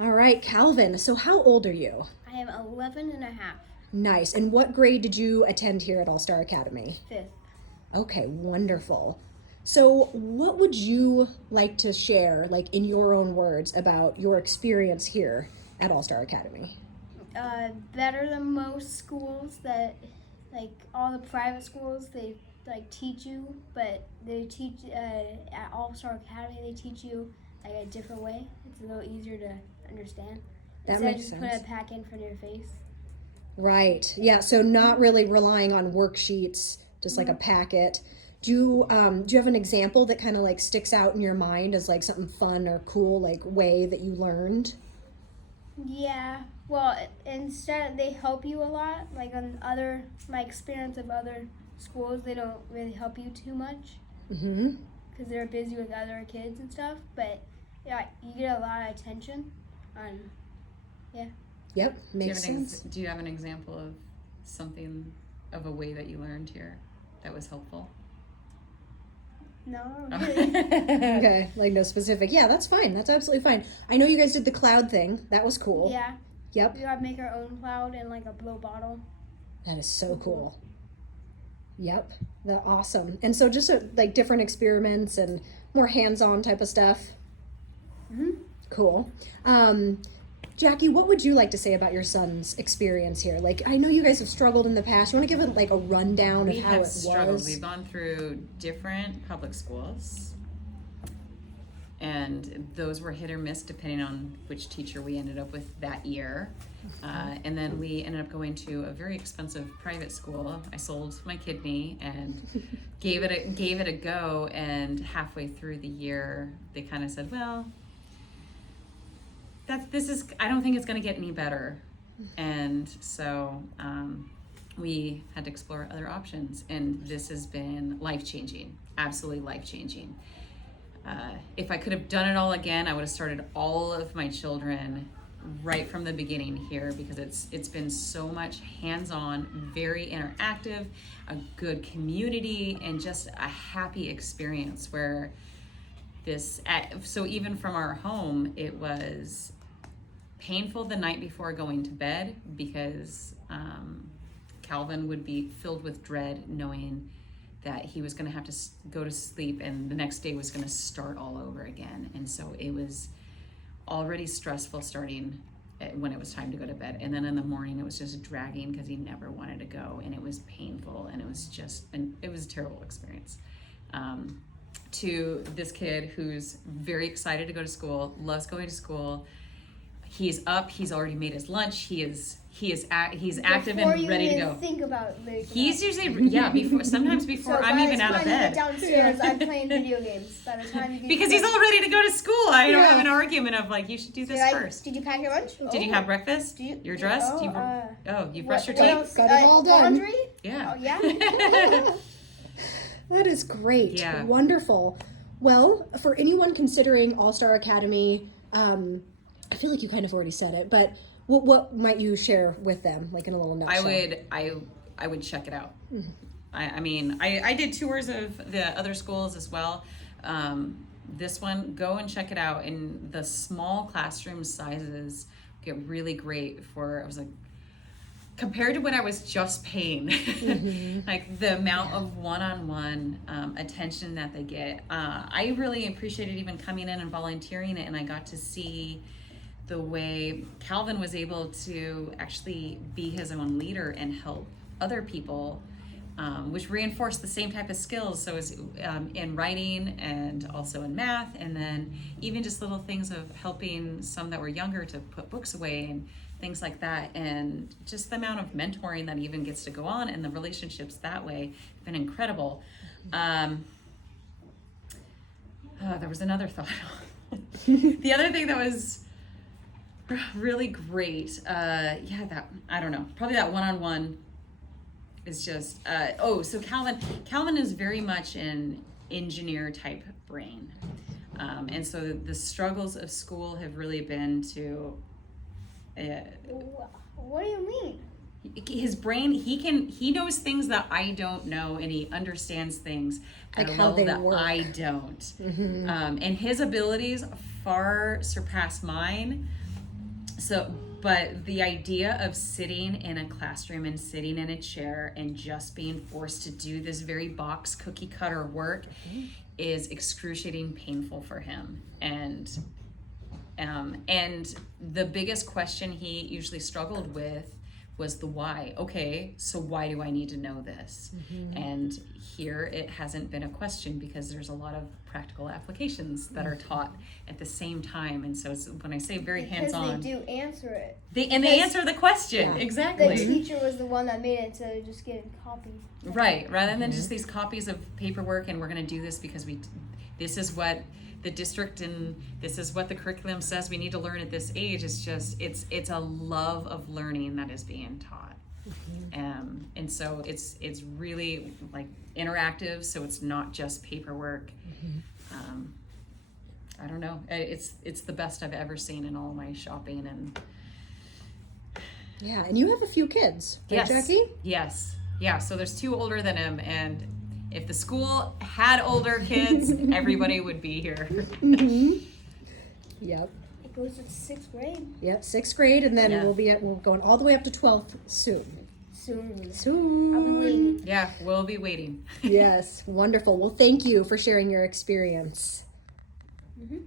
All right, Calvin. So how old are you? I am 11 and a half. Nice. And what grade did you attend here at All Star Academy? Fifth. Okay, wonderful. So, what would you like to share, like in your own words, about your experience here at All Star Academy? Better than most schools that, like all the private schools, they like teach you, but they teach at All Star Academy they teach you like a different way. It's a little easier to understand. That Instead of makes just sense. put a pack in front of your face. Right. Yeah. So, not really relying on worksheets, just like a packet. Do you have an example that kind of like sticks out in your mind as like something fun or cool, like way that you learned? Yeah. Well, instead they help you a lot. Like on my experience of other schools, they don't really help you too much Mm-hmm. because they're busy with other kids and stuff. But yeah, you get a lot of attention. Yeah. Yep. Makes sense. Do you have an example of something, of a way that you learned here that was helpful? No. Okay. Like no specific. Yeah, that's fine. That's absolutely fine. I know you guys did the cloud thing. That was cool. Yeah. Yep. We gotta make our own cloud and like a blow bottle. That is so cool. Yep. That's awesome. And so just like different experiments and more hands-on type of stuff. Mm-hmm. Cool. Jackie, what would you like to say about your son's experience here? Like, I know you guys have struggled in the past. You want to give it like a rundown We of how have it struggled. was? We've gone through different public schools, and those were hit or miss depending on which teacher we ended up with that year. And then we ended up going to a very expensive private school. I sold my kidney and gave it a go. And halfway through the year, they kind of said, "Well, I don't think it's going to get any better." And so we had to explore other options, and this has been life-changing, absolutely life-changing. If I could have done it all again, I would have started all of my children right from the beginning here, because it's been so much hands-on, very interactive, a good community, and just a happy experience where so even from our home, it was painful the night before going to bed, because Calvin would be filled with dread knowing that he was going to have to go to sleep and the next day was going to start all over again. And so it was already stressful starting when it was time to go to bed. And then in the morning it was just dragging because he never wanted to go, and it was painful, and it was a terrible experience. To this kid who's very excited to go to school, loves going to school. He's up. He's already made his lunch. He's active and ready to go. Think about He's usually sometimes before I'm even out of bed. Downstairs, I'm playing video games. By the time you Because he's all ready to go to school. I don't have an argument of like, you should do this first. Did you pack your lunch? Did you have breakfast? You're dressed? You brushed your teeth? Got it all done. Laundry? Yeah. Oh, yeah. That is great. Yeah. Wonderful. Well, for anyone considering All-Star Academy, I feel like you kind of already said it, but what might you share with them, like in a little nutshell? I would check it out. Mm-hmm. I did tours of the other schools as well. This one, go and check it out. And the small classroom sizes get really great I was like, compared to what I was just paying, mm-hmm. like the amount of one-on-one attention that they get. I really appreciated even coming in and volunteering it, and I got to see the way Calvin was able to actually be his own leader and help other people, which reinforced the same type of skills. So it's in writing and also in math, and then even just little things of helping some that were younger to put books away and things like that. And just the amount of mentoring that even gets to go on, and the relationships that way have been incredible. There was another thought. The other thing that was really great, I don't know, probably that one-on-one is just, so Calvin is very much an engineer type brain. And so the struggles of school have really been to, what do you mean? His brain, he knows things that I don't know, and he understands things at a level that I don't. Mm-hmm. And his abilities far surpass mine. But the idea of sitting in a classroom and sitting in a chair and just being forced to do this very box cookie cutter work is excruciating painful for him. And the biggest question he usually struggled with was the why. Okay, so why do I need to know this? And here it hasn't been a question because there's a lot of practical applications that are taught at the same time. And so it's, when I say very hands-on, Because they do answer it. they answer the question. Yeah. Exactly. The teacher was the one that made it instead of just getting copies. Right, rather than just these copies of paperwork and we're going to do this because this is what the district and this is what the curriculum says we need to learn at this age. It's just it's a love of learning that is being taught. And so it's really like interactive, so it's not just paperwork. I don't know, it's the best I've ever seen in all my shopping. And Yeah, and you have a few kids, right, Jackie? Yes. Yeah, so there's 2 older than him, and if the school had older kids, everybody would be here. Yep. It goes to 6th grade Yep, 6th grade, and then Yeah. we're going all the way up to 12th soon. soon. I'll be waiting. Yeah, we'll be waiting. Yes, wonderful. Well, thank you for sharing your experience. Mm-hmm.